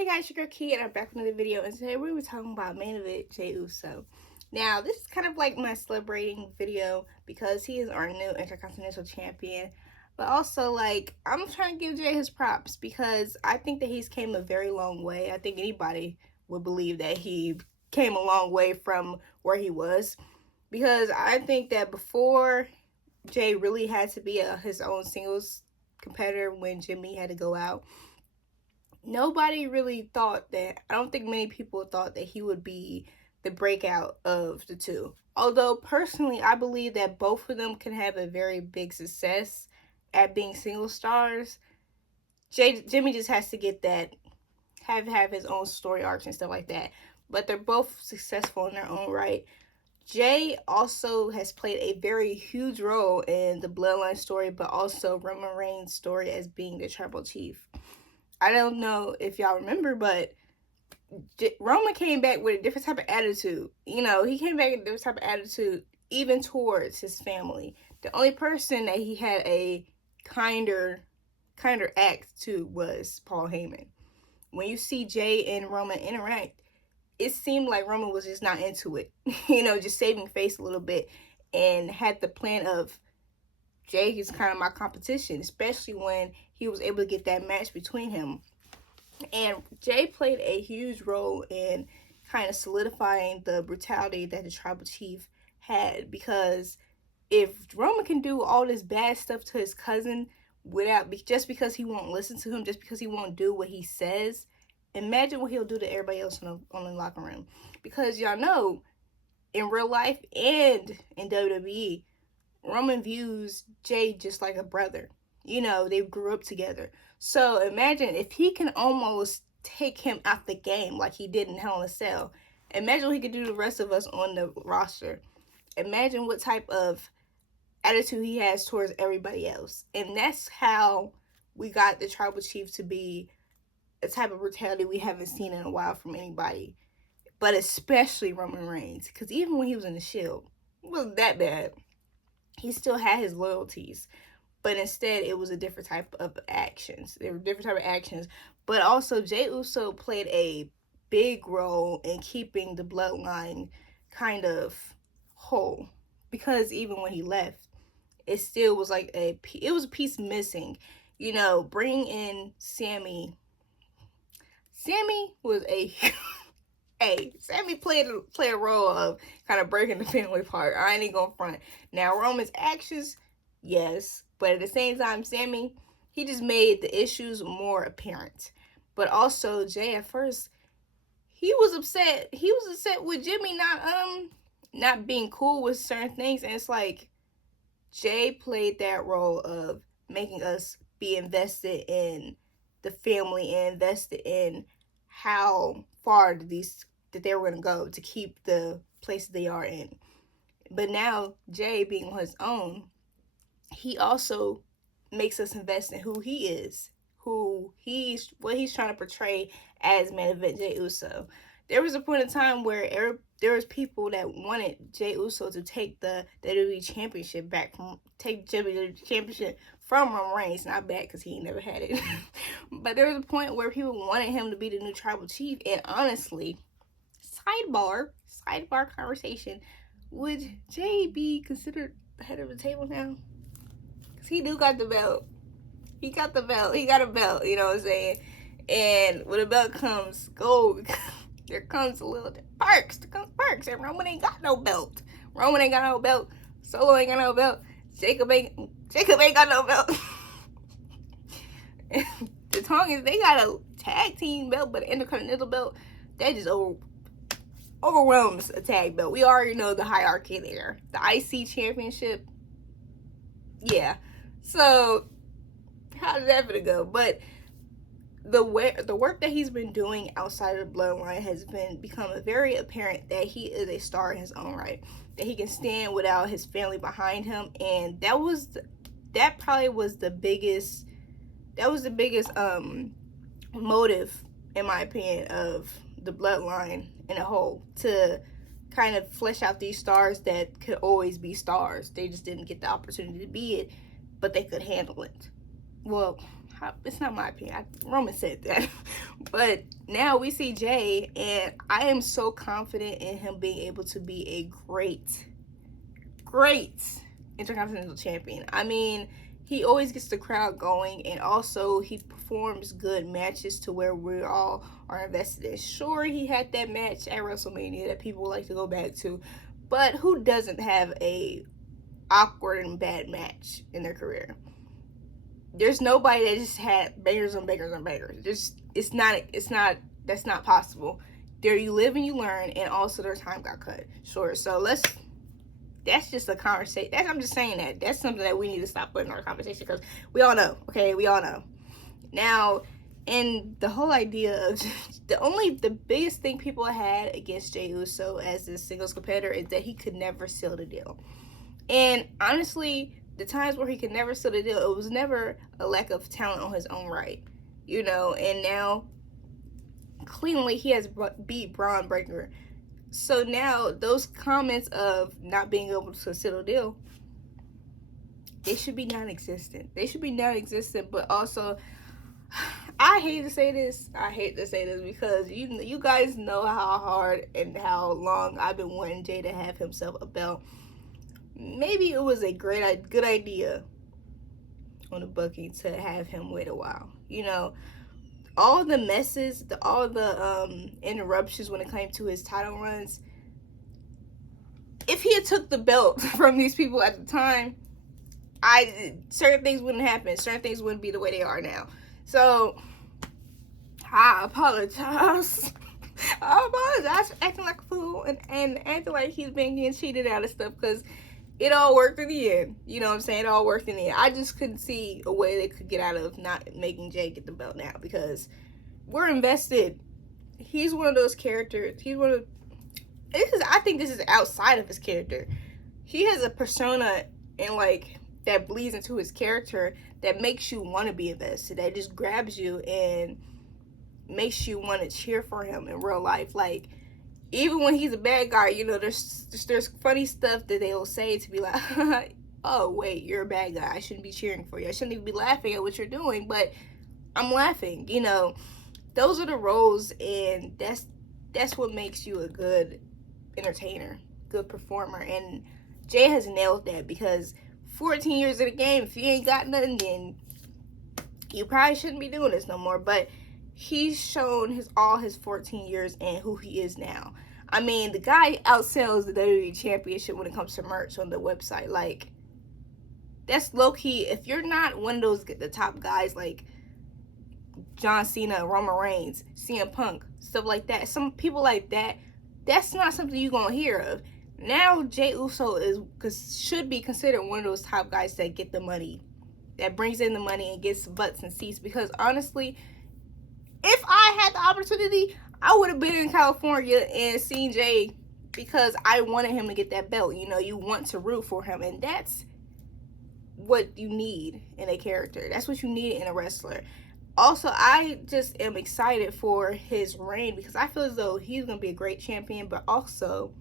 Hey guys, your girl Key, and I'm back with another video, and today we were talking about main event Jey Uso. Now, this is kind of like my celebrating video because he is our new Intercontinental Champion, but also, like, I'm trying to give Jey his props because I think that he's came a very long way. I think anybody would believe that he came a long way from where he was, because I think that before Jey really had to be his own singles competitor when Jimmy had to go out, nobody really thought that, I don't think many people thought that he would be the breakout of the two. Although personally, I believe that both of them can have a very big success at being single stars. Jimmy just has to get that, have his own story arcs and stuff like that. But they're both successful in their own right. Jey also has played a very huge role in the Bloodline story, but also Roman Reigns' story as being the Tribal Chief. I don't know if y'all remember, but Roman came back with a different type of attitude. You know, he came back with a different type of attitude even towards his family. The only person that he had a kinder act to was Paul Heyman. When you see Jey and Roman interact, it seemed like Roman was just not into it. You know, just saving face a little bit, and had the plan of, Jey is kind of my competition, especially when he was able to get that match between him. And Jey played a huge role in kind of solidifying the brutality that the Tribal Chief had, because if Roman can do all this bad stuff to his cousin without, just because he won't listen to him, just because he won't do what he says, imagine what he'll do to everybody else in the locker room. Because y'all know, in real life and in WWE, Roman views Jey just like a brother. You know, they grew up together. So imagine if he can almost take him out the game like he did in Hell in a Cell. Imagine what he could do to the rest of us on the roster. Imagine what type of attitude he has towards everybody else. And that's how we got the Tribal Chief to be a type of brutality we haven't seen in a while from anybody. But especially Roman Reigns. Because even when he was in the Shield, it wasn't that bad. He still had his loyalties, but instead it was a different type of actions. There were different type of actions, but also Jey Uso played a big role in keeping the bloodline kind of whole, because even when he left, it still was like it was a piece missing. You know, bringing in Sammy was a hey, Sammy played a role of kind of breaking the family apart. I ain't gonna front. Now, Roman's actions, yes, but at the same time, Sammy, he just made the issues more apparent. But also, Jey, at first, he was upset. He was upset with Jimmy not being cool with certain things, and it's like Jey played that role of making us be invested in the family and invested in how far that they were going to go to keep the place they are in. But now, Jey being on his own, he also makes us invest in who he is, what he's trying to portray as main event Jey Uso. There was a point in time where there was people that wanted Jey Uso to take the WWE Championship from Roman Reigns. Not back, because he never had it. But there was a point where people wanted him to be the new Tribal Chief, and honestly, sidebar conversation, would Jey be considered the head of the table now? Because he got the belt. He got a belt, you know what I'm saying? And when the belt comes gold, there comes a little perks. And Roman ain't got no belt. Solo ain't got no belt. Jacob ain't got no belt. The Tongues, they got a tag team belt, but an Intercontinental belt, that just overwhelms a tag belt. We already know the hierarchy there. The IC championship, yeah. So how did that gonna go? But the work that he's been doing outside of the bloodline has become very apparent that he is a star in his own right. That he can stand without his family behind him, and that probably was the biggest motive, in my opinion, of the bloodline in a whole, to kind of flesh out these stars that could always be stars. They just didn't get the opportunity to be it, but they could handle it. Well, it's not my opinion. Roman said that. But now we see Jey, and I am so confident in him being able to be a great Intercontinental Champion. I mean, he always gets the crowd going, and also he performs good matches to where we all are invested in. Sure, he had that match at WrestleMania that people like to go back to, but who doesn't have a awkward and bad match in their career? There's nobody that just had bangers on bangers on bangers. That's not possible. There you live and you learn, and also their time got cut short. So that's just a conversation. I'm just saying that's something that we need to stop putting in our conversation, because we all know, okay? We all know. Now, and the whole idea of the biggest thing people had against Jey Uso as a singles competitor is that he could never seal the deal. And honestly, the times where he could never seal the deal, it was never a lack of talent on his own right, you know. And now, cleanly, he has beat Braun Breaker. So now, those comments of not being able to seal the deal, they should be non-existent. But also, I hate to say this because you guys know how hard and how long I've been wanting Jey to have himself a belt. Maybe it was a good idea on the booking to have him wait a while. You know, all the messes, all the interruptions when it came to his title runs. If he had took the belt from these people at the time, certain things wouldn't happen. Certain things wouldn't be the way they are now. So I apologize. For acting like a fool and acting like he's been getting cheated out of stuff, because it all worked in the end. You know what I'm saying? It all worked in the end. I just couldn't see a way they could get out of not making Jey get the belt now, because we're invested. He's one of those characters. I think this is outside of his character. He has a persona and that bleeds into his character that makes you want to be invested. That just grabs you and makes you want to cheer for him in real life. Like, even when he's a bad guy, you know, there's funny stuff that they'll say to be like, oh, wait, you're a bad guy. I shouldn't be cheering for you. I shouldn't even be laughing at what you're doing, but I'm laughing. You know, those are the roles, and that's what makes you a good entertainer, good performer. And Jey has nailed that, because 14 years in the game, if you ain't got nothing, then you probably shouldn't be doing this no more. But he's shown all his 14 years and who he is now. I mean, the guy outsells the WWE Championship when it comes to merch on the website. Like, that's low-key. If you're not one of those the top guys like John Cena, Roman Reigns, CM Punk, stuff like that, some people like that, that's not something you're going to hear of. Now, Jey Uso should be considered one of those top guys that get the money, that brings in the money and gets butts and seats. Because honestly, if I had the opportunity, I would have been in California and seen Jey, because I wanted him to get that belt. You know, you want to root for him, and that's what you need in a character. That's what you need in a wrestler. Also, I just am excited for his reign, because I feel as though he's going to be a great champion, but also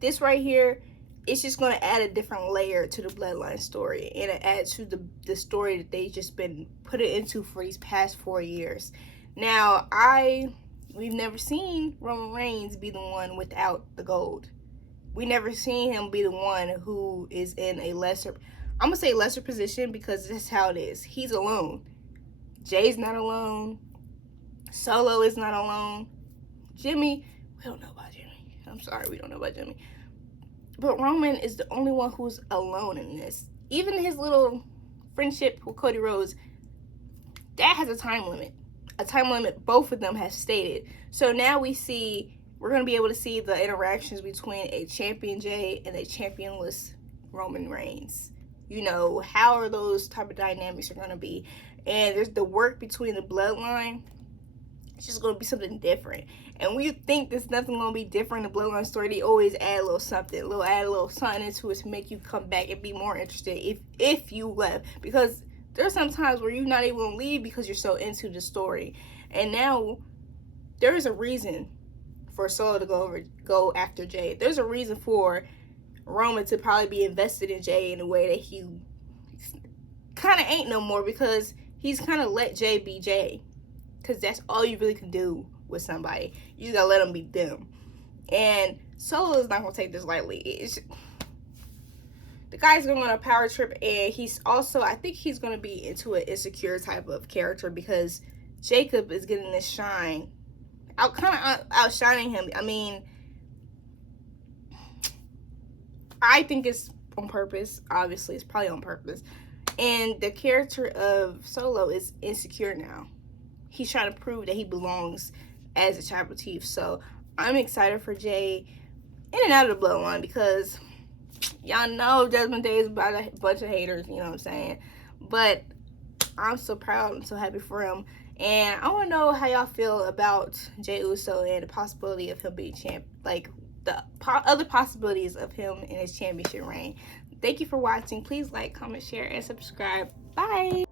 this right here, it's just going to add a different layer to the Bloodline story, and it adds to the story that they've just been put it into for these past 4 years. Now, we've never seen Roman Reigns be the one without the gold. We never seen him be the one who is in a lesser position, because that's how it is. He's alone. Jay's not alone. Solo is not alone. Jimmy, we don't know about Jimmy. I'm sorry, we don't know about Jimmy. But Roman is the only one who's alone in this. Even his little friendship with Cody Rhodes, that has a time limit. A time limit both of them have stated. So now we're going to be able to see the interactions between a champion Jey and a championless Roman Reigns. You know, how are those type of dynamics are going to be? And there's the work between the Bloodline. It's just going to be something different. And when you think there's nothing going to be different in the Bloodline story, they always add a little something, into it to make you come back and be more interested if you left. Because there's some times where you're not able to leave because you're so into the story. And now there is a reason for Solo to go after Jey. There's a reason for Roman to probably be invested in Jey in a way that he kind of ain't no more, because he's kind of let Jey be Jey. because that's all you really can do with somebody. You just gotta let them be them. And Solo is not gonna take this lightly. The guy's going on a power trip, and he's also, I think he's gonna be into an insecure type of character because Jacob is getting this shine, outshining him. I mean, I think it's on purpose. Obviously, it's probably on purpose. And the character of Solo is insecure now. He's trying to prove that he belongs as a tribal chief. So I'm excited for Jay in and out of the bloodline because y'all know Judgment Day is about a bunch of haters, you know what I'm saying? But I'm so proud and so happy for him. And I want to know how y'all feel about Jey Uso and the possibility of him being champ, like the other possibilities of him in his championship reign. Thank you for watching. Please like, comment, share, and subscribe. Bye.